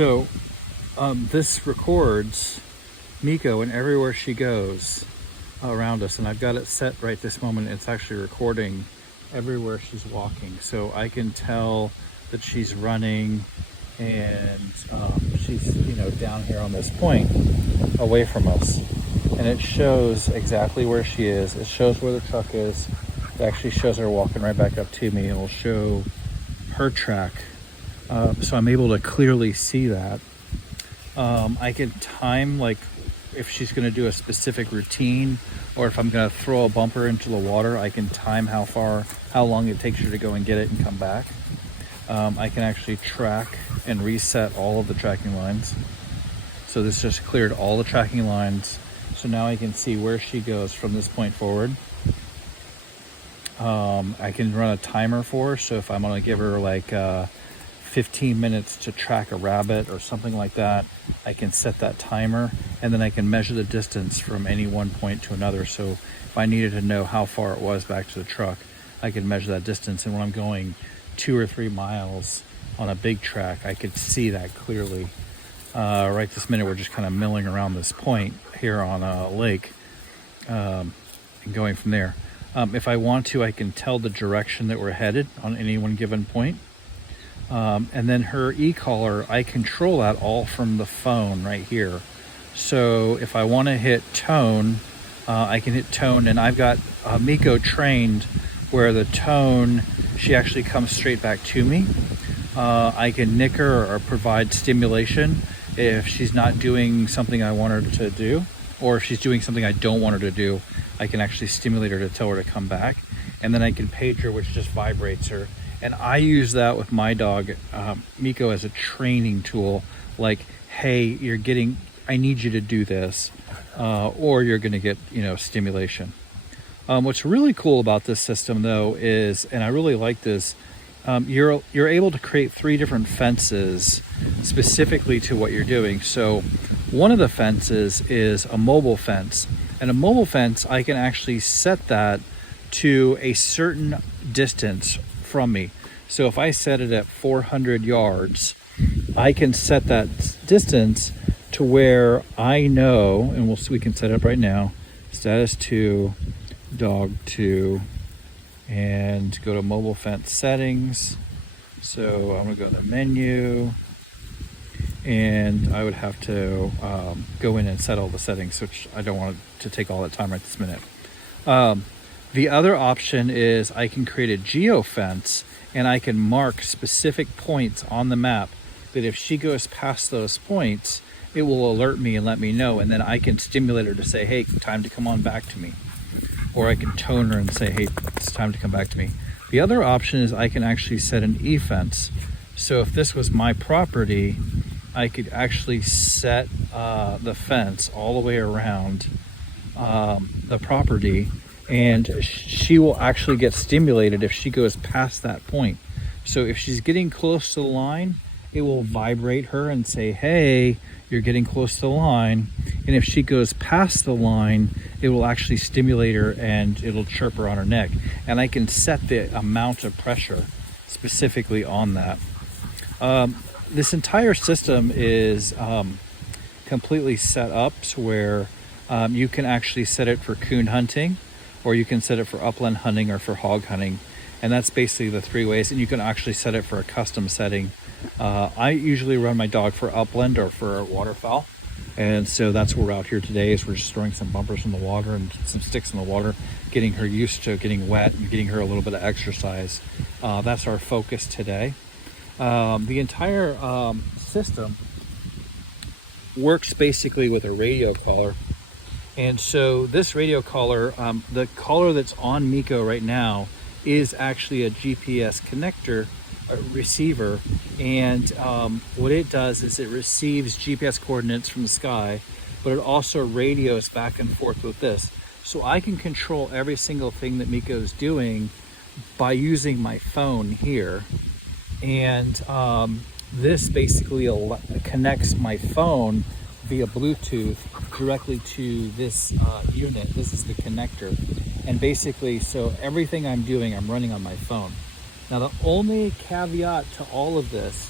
So this records Miko and everywhere she goes around us, and I've got it set right this moment. It's actually recording everywhere she's walking, so I can tell that she's running, and she's down here on this point away from us, and it shows exactly where she is. It shows where the truck is. It actually shows her walking right back up to me. It'll show her track, so I'm able to clearly see that. I can time, like, if she's going to do a specific routine, or if I'm going to throw a bumper into the water, I can time how long it takes her to go and get it and come back. I can actually track and reset all of the tracking lines. So this just cleared all the tracking lines. So now I can see where she goes from this point forward. I can run a timer for her. So if I'm going to give her like 15 minutes to track a rabbit or something like that, I can set that timer, and then I can measure the distance from any one point to another. So if I needed to know how far it was back to the truck, I could measure that distance. And when I'm going 2 or 3 miles on a big track, I could see that clearly. Right this minute, we're just kind of milling around this point here on a lake, and going from there. If I want to, I can tell the direction that we're headed on any one given point. And then her e-collar, I control that all from the phone right here. So if I want to hit tone, I can hit tone, and I've got Miko trained where the tone, she actually comes straight back to me. I can nick her or provide stimulation if she's not doing something I want her to do, or if she's doing something I don't want her to do. I can actually stimulate her to tell her to come back. And then I can page her, which just vibrates her. And I use that with my dog, Miko, as a training tool. Like, hey, I need you to do this, or you're going to get, stimulation. What's really cool about this system, though, is, and I really like this, you're able to create 3 different fences specifically to what you're doing. So one of the fences is a mobile fence, and a mobile fence, I can actually set that to a certain distance from me. So if I set it at 400 yards, I can set that distance to where I know, and we can set it up right now, status 2, dog 2, and go to mobile fence settings. So I'm gonna go to the menu, and I would have to go in and set all the settings, which I don't want to take all that time right this minute. The other option is I can create a Geo Fence, and I can mark specific points on the map that if she goes past those points, it will alert me and let me know, and then I can stimulate her to say, hey, time to come on back to me. Or I can tone her and say, hey, it's time to come back to me. The other option is I can actually set an e-fence. So if this was my property, I could actually set the fence all the way around the property, and she will actually get stimulated if she goes past that point. So if she's getting close to the line, it will vibrate her and say, hey, you're getting close to the line. And if she goes past the line, it will actually stimulate her and it'll chirp her on her neck. And I can set the amount of pressure specifically on that. This entire system is completely set up to where you can actually set it for coon hunting, or you can set it for upland hunting or for hog hunting. And that's basically the 3 ways. And you can actually set it for a custom setting. I usually run my dog for upland or for waterfowl. And so that's what we're out here today, is we're just throwing some bumpers in the water and some sticks in the water, getting her used to getting wet and getting her a little bit of exercise. That's our focus today. The entire system works basically with a radio collar. And so this radio collar, the collar that's on Miko right now, is actually a GPS connector receiver, and what it does is it receives GPS coordinates from the sky, but it also radios back and forth with this. So I can control every single thing that Miko's doing by using my phone here, and this basically connects my phone via Bluetooth directly to this unit. This is the connector, and basically, so everything I'm doing, I'm running on my phone. Now, the only caveat to all of this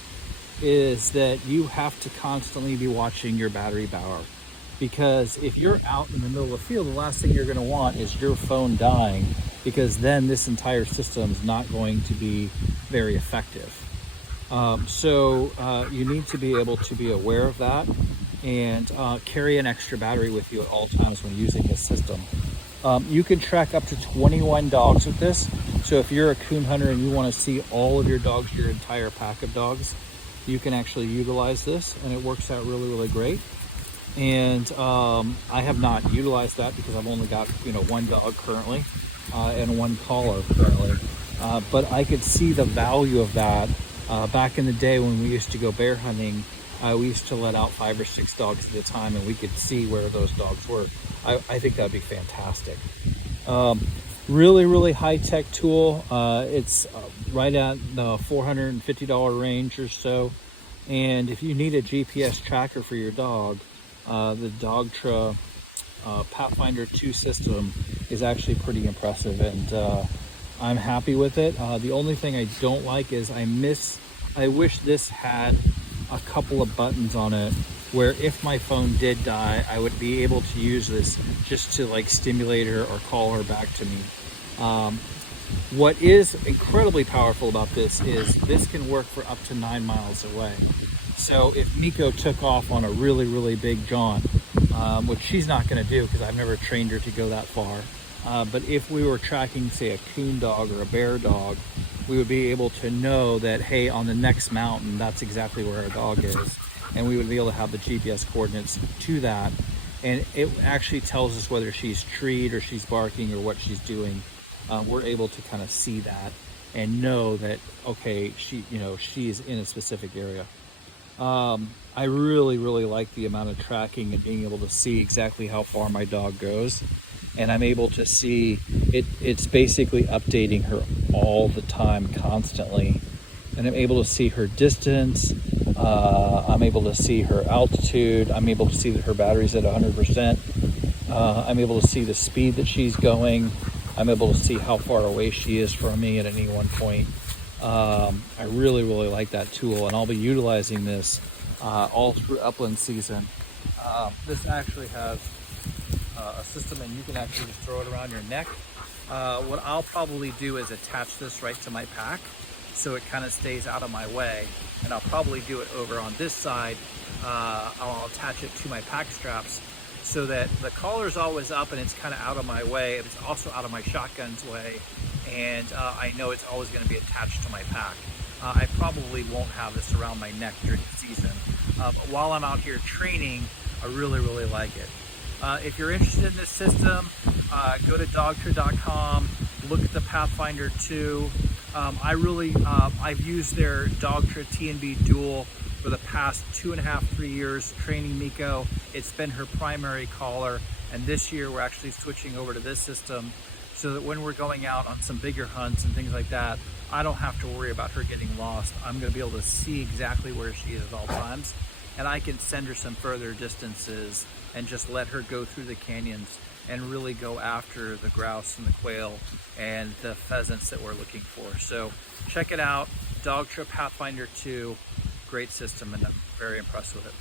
is that you have to constantly be watching your battery power, because if you're out in the middle of the field, the last thing you're going to want is your phone dying, because then this entire system is not going to be very effective. So you need to be able to be aware of that and carry an extra battery with you at all times when using this system. You can track up to 21 dogs with this. So if you're a coon hunter and you want to see all of your dogs, your entire pack of dogs, you can actually utilize this, and it works out really, really great. And I have not utilized that because I've only got, one dog currently and one collar currently. But I could see the value of that. Back in the day when we used to go bear hunting, we used to let out 5 or 6 dogs at a time, and we could see where those dogs were. I think that'd be fantastic. Really, really high-tech tool. It's right at the $450 range or so. And if you need a GPS tracker for your dog, the Dogtra Pathfinder 2 system is actually pretty impressive, and I'm happy with it. The only thing I don't like is I wish this had a couple of buttons on it where if my phone did die, I would be able to use this just to like stimulate her or call her back to me. What is incredibly powerful about this is this can work for up to 9 miles away. So if Miko took off on a really, really big jaunt, which she's not going to do because I've never trained her to go that far, but if we were tracking, say, a coon dog or a bear dog, we would be able to know that, hey, on the next mountain, that's exactly where our dog is. And we would be able to have the GPS coordinates to that. And it actually tells us whether she's treed or she's barking or what she's doing. We're able to kind of see that and know that, okay, she's in a specific area. I really, really like the amount of tracking and being able to see exactly how far my dog goes. And I'm able to see it's basically updating her all the time, constantly. And I'm able to see her distance. I'm able to see her altitude. I'm able to see that her battery's at 100%. I'm able to see the speed that she's going. I'm able to see how far away she is from me at any one point. I really, really like that tool, and I'll be utilizing this all through upland season. This actually has a system, and you can actually just throw it around your neck. What I'll probably do is attach this right to my pack so it kind of stays out of my way, and I'll probably do it over on this side. I'll attach it to my pack straps so that the collar's always up and it's kind of out of my way. It's also out of my shotgun's way, and I know it's always going to be attached to my pack. I probably won't have this around my neck during the season, but while I'm out here training, I really, really like it. If you're interested in this system, go to dogtra.com, look at the Pathfinder 2. I've used their Dogtra T&B Dual for the past 2.5, 3 years training Miko. It's been her primary collar, and this year we're actually switching over to this system so that when we're going out on some bigger hunts and things like that, I don't have to worry about her getting lost. I'm going to be able to see exactly where she is at all times, and I can send her some further distances and just let her go through the canyons and really go after the grouse and the quail and the pheasants that we're looking for. So check it out, Dogtra Pathfinder 2, great system, and I'm very impressed with it.